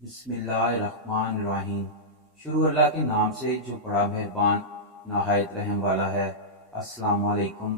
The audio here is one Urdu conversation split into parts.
بسم اللہ الرحمن الرحیم۔ شروع اللہ کے نام سے جو بڑا مہربان نہایت رحم والا ہے۔ السلام علیکم۔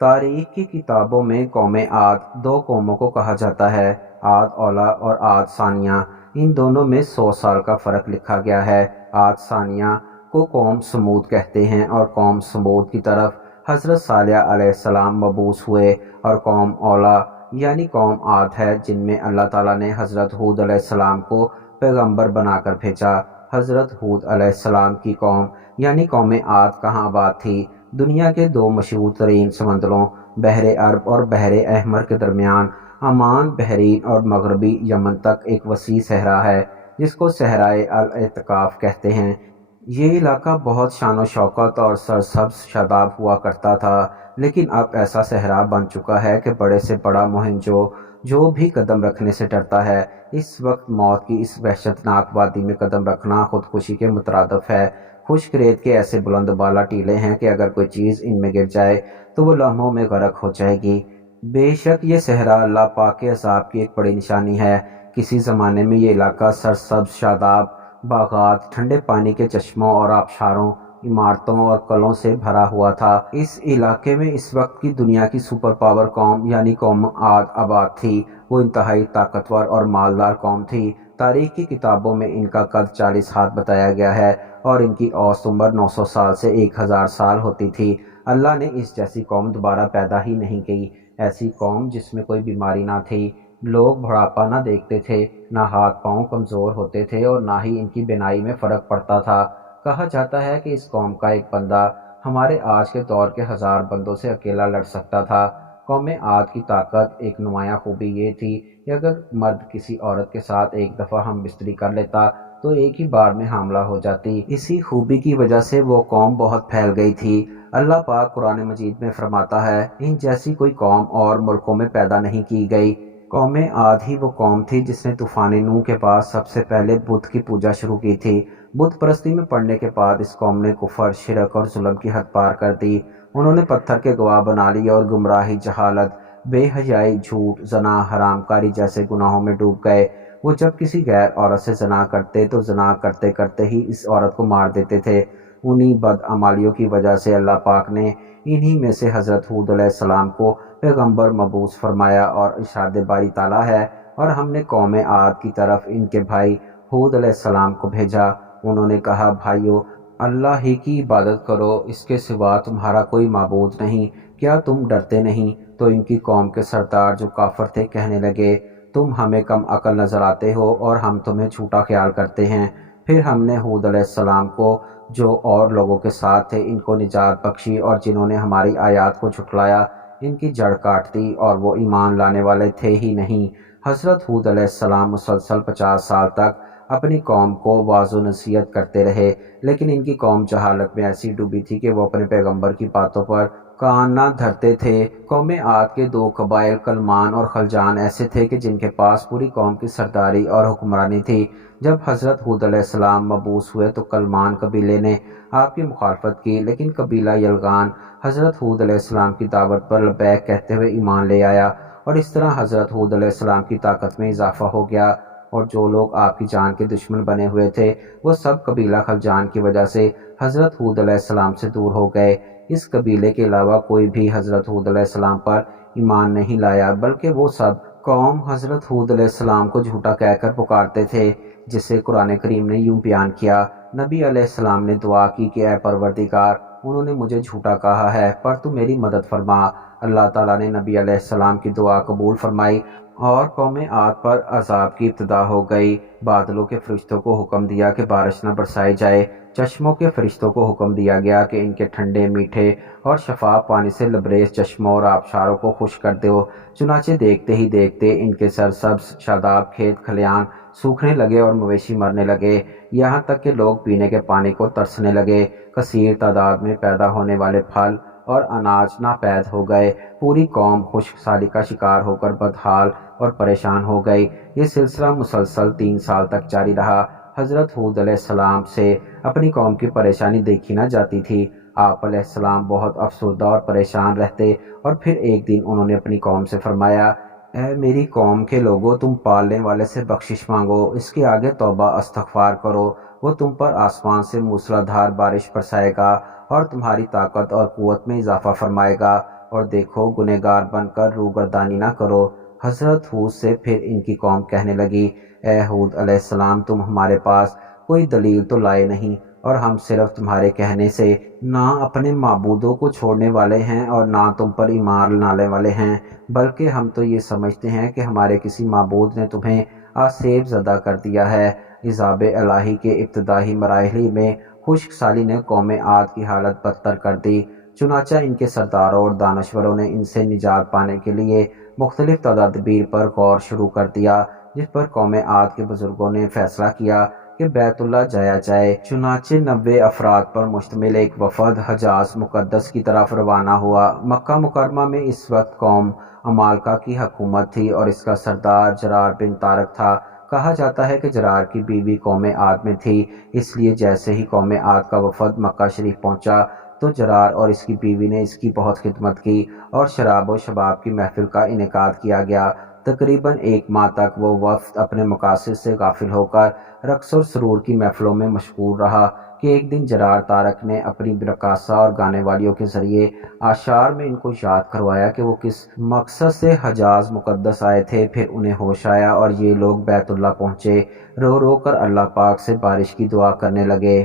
تاریخ کی کتابوں میں قوم عاد دو قوموں کو کہا جاتا ہے، عاد اولا اور عاد ثانیہ۔ ان دونوں میں 100 سال کا فرق لکھا گیا ہے۔ عاد ثانیہ کو قوم سمود کہتے ہیں اور قوم سمود کی طرف حضرت صالح علیہ السلام مبعوث ہوئے، اور قوم اولا یعنی قوم عاد ہے جن میں اللہ تعالیٰ نے حضرت ہود علیہ السلام کو پیغمبر بنا کر بھیجا۔ حضرت ہود علیہ السلام کی قوم یعنی قوم عاد کہاں آباد تھی؟ دنیا کے دو مشہور ترین سمندروں بحر عرب اور بحر احمر کے درمیان عمان، بحرین اور مغربی یمن تک ایک وسیع صحرا ہے جس کو صحرائے الاعتکاف کہتے ہیں۔ یہ علاقہ بہت شان و شوکت اور سرسبز شاداب ہوا کرتا تھا، لیکن اب ایسا صحرا بن چکا ہے کہ بڑے سے بڑا مہنجو جو بھی قدم رکھنے سے ڈرتا ہے۔ اس وقت موت کی اس وحشتناک وادی میں قدم رکھنا خودکشی کے مترادف ہے۔ خشک ریت کے ایسے بلند بالا ٹیلے ہیں کہ اگر کوئی چیز ان میں گر جائے تو وہ لمحوں میں غرق ہو جائے گی۔ بے شک یہ صحرا اللہ پاک کے عذاب کی ایک بڑی نشانی ہے۔ کسی زمانے میں یہ علاقہ سرسبز شاداب باغات، ٹھنڈے پانی کے چشموں اور آبشاروں، عمارتوں اور قلعوں سے بھرا ہوا تھا۔ اس علاقے میں اس وقت کی دنیا کی سپر پاور قوم یعنی قوم عاد آباد تھی۔ وہ انتہائی طاقتور اور مالدار قوم تھی۔ تاریخ کی کتابوں میں ان کا قد 40 ہاتھ بتایا گیا ہے اور ان کی اوسط عمر 900 سال سے 1000 سال ہوتی تھی۔ اللہ نے اس جیسی قوم دوبارہ پیدا ہی نہیں کی، ایسی قوم جس میں کوئی بیماری نہ تھی، لوگ بڑھاپا نہ دیکھتے تھے، نہ ہاتھ پاؤں کمزور ہوتے تھے اور نہ ہی ان کی بینائی میں فرق پڑتا تھا۔ کہا جاتا ہے کہ اس قوم کا ایک بندہ ہمارے آج کے دور کے 1000 بندوں سے اکیلا لڑ سکتا تھا۔ قوم عاد کی طاقت ایک نمایاں خوبی یہ تھی کہ اگر مرد کسی عورت کے ساتھ ایک دفعہ ہم بستری کر لیتا تو ایک ہی بار میں حاملہ ہو جاتی۔ اسی خوبی کی وجہ سے وہ قوم بہت پھیل گئی تھی۔ اللہ پاک قرآن مجید میں فرماتا ہے، ان جیسی کوئی قوم اور ملکوں میں پیدا نہیں کی گئی۔ قوم عاد ہی وہ قوم تھی جس نے طوفان نوح کے بعد سب سے پہلے بت کی پوجا شروع کی تھی۔ بت پرستی میں پڑنے کے بعد اس قوم نے کفر، شرک اور ظلم کی حد پار کر دی۔ انہوں نے پتھر کے گواہ بنا لی اور گمراہی، جہالت، بے حیائی، جھوٹ، زنا، حرام کاری جیسے گناہوں میں ڈوب گئے۔ وہ جب کسی غیر عورت سے زنا کرتے تو زنا کرتے کرتے ہی اس عورت کو مار دیتے تھے۔ انہی بدعمالیوں کی وجہ سے اللہ پاک نے انہی میں سے حضرت ہود علیہ السلام کو پیغمبر مبعوث فرمایا، اور ارشاد باری تعالیٰ ہے، اور ہم نے قوم عاد کی طرف ان کے بھائی ہود علیہ السلام کو بھیجا۔ انہوں نے کہا، بھائیو، اللہ ہی کی عبادت کرو، اس کے سوا تمہارا کوئی معبود نہیں، کیا تم ڈرتے نہیں؟ تو ان کی قوم کے سردار جو کافر تھے کہنے لگے، تم ہمیں کم عقل نظر آتے ہو اور ہم تمہیں جھوٹا خیال کرتے ہیں۔ پھر ہم نے ہود علیہ السلام کو جو اور لوگوں کے ساتھ تھے ان کو نجات بخشی، اور جنہوں نے ہماری آیات کو جھٹلایا ان کی جڑ کاٹ دی اور وہ ایمان لانے والے تھے ہی نہیں۔ حضرت ہود علیہ السلام مسلسل 50 سال تک اپنی قوم کو واعظ و نصیحت کرتے رہے، لیکن ان کی قوم جہالت میں ایسی ڈوبی تھی کہ وہ اپنے پیغمبر کی باتوں پر کان نہ دھرتے تھے۔ قوم عاد کے دو قبائل کلمان اور خلجان ایسے تھے کہ جن کے پاس پوری قوم کی سرداری اور حکمرانی تھی۔ جب حضرت ہود علیہ السلام مبعوث ہوئے تو کلمان قبیلے نے آپ کی مخالفت کی، لیکن قبیلہ یلغان حضرت ہود علیہ السلام کی دعوت پر لبیک کہتے ہوئے ایمان لے آیا، اور اس طرح حضرت ہود علیہ السلام کی طاقت میں اضافہ ہو گیا، اور جو لوگ آپ کی جان کے دشمن بنے ہوئے تھے وہ سب قبیلہ خلجان کی وجہ سے حضرت ہود علیہ السلام سے دور ہو گئے۔ اس قبیلے کے علاوہ کوئی بھی حضرت ہود علیہ السلام پر ایمان نہیں لایا، بلکہ وہ سب قوم حضرت ہود علیہ السلام کو جھوٹا کہہ کر پکارتے تھے، جسے قرآن کریم نے یوں بیان کیا۔ نبی علیہ السلام نے دعا کی کہ اے پروردگار، انہوں نے مجھے جھوٹا کہا ہے، پر تو میری مدد فرما۔ اللہ تعالیٰ نے نبی علیہ السلام کی دعا قبول فرمائی اور قوم عاد پر عذاب کی ابتدا ہو گئی۔ بادلوں کے فرشتوں کو حکم دیا کہ بارش نہ برسائی جائے، چشموں کے فرشتوں کو حکم دیا گیا کہ ان کے ٹھنڈے، میٹھے اور شفاف پانی سے لبریز چشموں اور آبشاروں کو خشک کر دو۔ چنانچہ دیکھتے ہی دیکھتے ان کے سرسبز شاداب کھیت کھلیان سوکھنے لگے اور مویشی مرنے لگے، یہاں تک کہ لوگ پینے کے پانی کو ترسنے لگے۔ کثیر تعداد میں پیدا ہونے والے پھل اور اناج ناپید ہو گئے۔ پوری قوم خشک سالی کا شکار ہو کر بدحال اور پریشان ہو گئی۔ یہ سلسلہ مسلسل 3 سال تک جاری رہا۔ حضرت ہود علیہ السلام سے اپنی قوم کی پریشانی دیکھی نہ جاتی تھی۔ آپ علیہ السلام بہت افسردہ اور پریشان رہتے، اور پھر ایک دن انہوں نے اپنی قوم سے فرمایا اے میری قوم کے لوگوں، تم پالنے والے سے بخشش مانگو، اس کے آگے توبہ استغفار کرو، وہ تم پر آسمان سے موسلادھار بارش برسائے گا اور تمہاری طاقت اور قوت میں اضافہ فرمائے گا، اور دیکھو گنہگار بن کر روگردانی نہ کرو۔ حضرت ہود سے پھر ان کی قوم کہنے لگی، اے ہود علیہ السلام، تم ہمارے پاس کوئی دلیل تو لائے نہیں، اور ہم صرف تمہارے کہنے سے نہ اپنے معبودوں کو چھوڑنے والے ہیں اور نہ تم پر ایمان لانے والے ہیں، بلکہ ہم تو یہ سمجھتے ہیں کہ ہمارے کسی معبود نے تمہیں آسیب زدہ کر دیا ہے۔ عذاب الہی کے ابتدائی مراحل میں خشک سالی نے قوم عاد کی حالت بدتر کر دی، چنانچہ ان کے سرداروں اور دانشوروں نے ان سے نجات پانے کے لیے مختلف تدابیر پر غور شروع کر دیا، جس پر قوم عاد کے بزرگوں نے فیصلہ کیا کہ بیت اللہ جایا جائے۔ چنانچہ 90 افراد پر مشتمل ایک وفد حجاز مقدس کی طرف روانہ ہوا۔ مکہ مکرمہ میں اس وقت قوم عمالقہ کی حکومت تھی اور اس کا سردار جرار بن طارق تھا۔ کہا جاتا ہے کہ جرار کی بیوی قوم عاد میں تھی، اس لیے جیسے ہی قوم عاد کا وفد مکہ شریف پہنچا تو جرار اور اس کی بیوی نے اس کی بہت خدمت کی اور شراب و شباب کی محفل کا انعقاد کیا گیا۔ تقریباً 1 ماہ تک وہ وفد اپنے مقاصد سے غافل ہو کر رقص اور سرور کی محفلوں میں مشغول رہا کہ ایک دن جرار طارق نے اپنی رقاصہ اور گانے والیوں کے ذریعے آشعار میں ان کو یاد کروایا کہ وہ کس مقصد سے حجاز مقدس آئے تھے۔ پھر انہیں ہوش آیا اور یہ لوگ بیت اللہ پہنچے، رو رو کر اللہ پاک سے بارش کی دعا کرنے لگے۔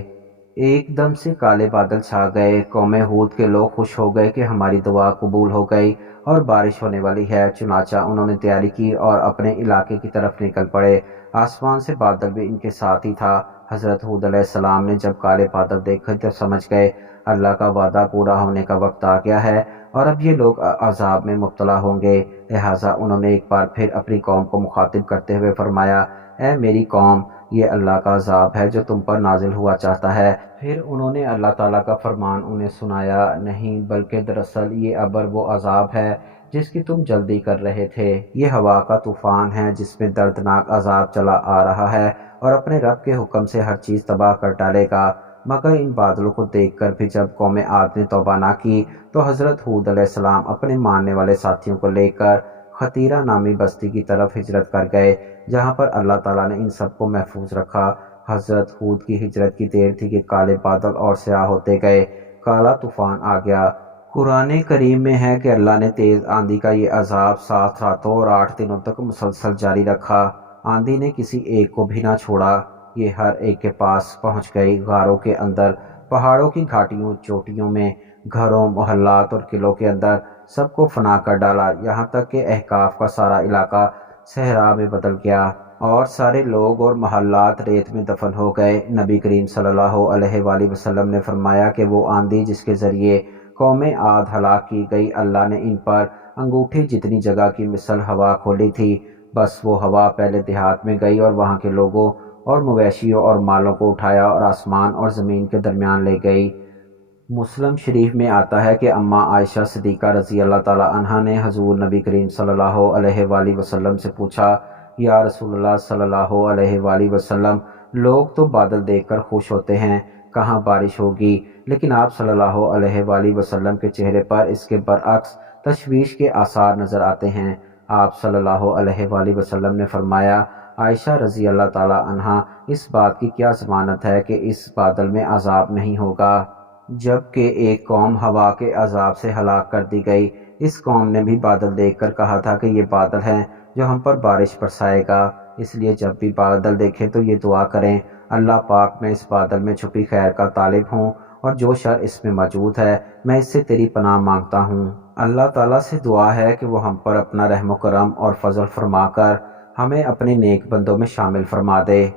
ایک دم سے کالے بادل چھا گئے۔ قوم ہود کے لوگ خوش ہو گئے کہ ہماری دعا قبول ہو گئی اور بارش ہونے والی ہے، چنانچہ انہوں نے تیاری کی اور اپنے علاقے کی طرف نکل پڑے۔ آسمان سے بادل بھی ان کے ساتھ ہی تھا۔ حضرت ہود علیہ السلام نے جب کالے بادل دیکھے تو سمجھ گئے اللہ کا وعدہ پورا ہونے کا وقت آ گیا ہے اور اب یہ لوگ عذاب میں مبتلا ہوں گے، لہٰذا انہوں نے ایک بار پھر اپنی قوم کو مخاطب کرتے ہوئے فرمایا، اے میری قوم، یہ اللہ کا عذاب ہے جو تم پر نازل ہوا چاہتا ہے۔ پھر انہوں نے اللہ تعالیٰ کا فرمان انہیں سنایا، نہیں بلکہ دراصل یہ ابر وہ عذاب ہے جس کی تم جلدی کر رہے تھے، یہ ہوا کا طوفان ہے جس میں دردناک عذاب چلا آ رہا ہے اور اپنے رب کے حکم سے ہر چیز تباہ کر ڈالے گا۔ مگر ان بادلوں کو دیکھ کر بھی جب قوم عاد نے توبہ نہ کی تو حضرت ہود علیہ السلام اپنے ماننے والے ساتھیوں کو لے کر خطیرہ نامی بستی کی طرف ہجرت کر گئے، جہاں پر اللہ تعالیٰ نے ان سب کو محفوظ رکھا۔ حضرت ہود کی ہجرت کی دیر تھی کہ کالے بادل اور سیاہ ہوتے گئے، کالا طوفان آ گیا۔ قرآن کریم میں ہے کہ اللہ نے تیز آندھی کا یہ عذاب 7 راتوں اور 8 دنوں تک مسلسل جاری رکھا۔ آندھی نے کسی ایک کو بھی نہ چھوڑا، یہ ہر ایک کے پاس پہنچ گئی، غاروں کے اندر، پہاڑوں کی گھاٹیوں چوٹیوں میں، گھروں محلات اور قلعوں کے اندر، سب کو فنا کر ڈالا، یہاں تک کہ احقاف کا سارا علاقہ صحرا میں بدل گیا اور سارے لوگ اور محلات ریت میں دفن ہو گئے۔ نبی کریم صلی اللہ علیہ وآلہ وسلم نے فرمایا کہ وہ آندھی جس کے ذریعے قوم عاد ہلاک کی گئی، اللہ نے ان پر انگوٹھی جتنی جگہ کی مثل ہوا کھولی تھی، بس وہ ہوا پہلے دیہات میں گئی اور وہاں کے لوگوں اور مویشیوں اور مالوں کو اٹھایا اور آسمان اور زمین کے درمیان لے گئی۔ مسلم شریف میں آتا ہے کہ اماں عائشہ صدیقہ رضی اللہ تعالیٰ عنہا نے حضور نبی کریم صلی اللہ علیہ وآلہ وسلم سے پوچھا، یا رسول اللہ صلی اللہ علیہ وآلہ وسلم، لوگ تو بادل دیکھ کر خوش ہوتے ہیں، کہاں بارش ہوگی، لیکن آپ صلی اللہ علیہ وآلہ وسلم کے چہرے پر اس کے برعکس تشویش کے آثار نظر آتے ہیں۔ آپ صلی اللہ علیہ وآلہ وسلم نے فرمایا، عائشہ رضی اللہ تعالیٰ عنہا، اس بات کی کیا ضمانت ہے کہ اس بادل میں عذاب نہیں ہوگا؟ جبکہ ایک قوم ہوا کے عذاب سے ہلاک کر دی گئی، اس قوم نے بھی بادل دیکھ کر کہا تھا کہ یہ بادل ہیں جو ہم پر بارش برسائے گا، اس لیے جب بھی بادل دیکھیں تو یہ دعا کریں، اللہ پاک، میں اس بادل میں چھپی خیر کا طالب ہوں اور جو شر اس میں موجود ہے میں اس سے تیری پناہ مانگتا ہوں۔ اللہ تعالیٰ سے دعا ہے کہ وہ ہم پر اپنا رحم و کرم اور فضل فرما کر ہمیں اپنے نیک بندوں میں شامل فرما دے۔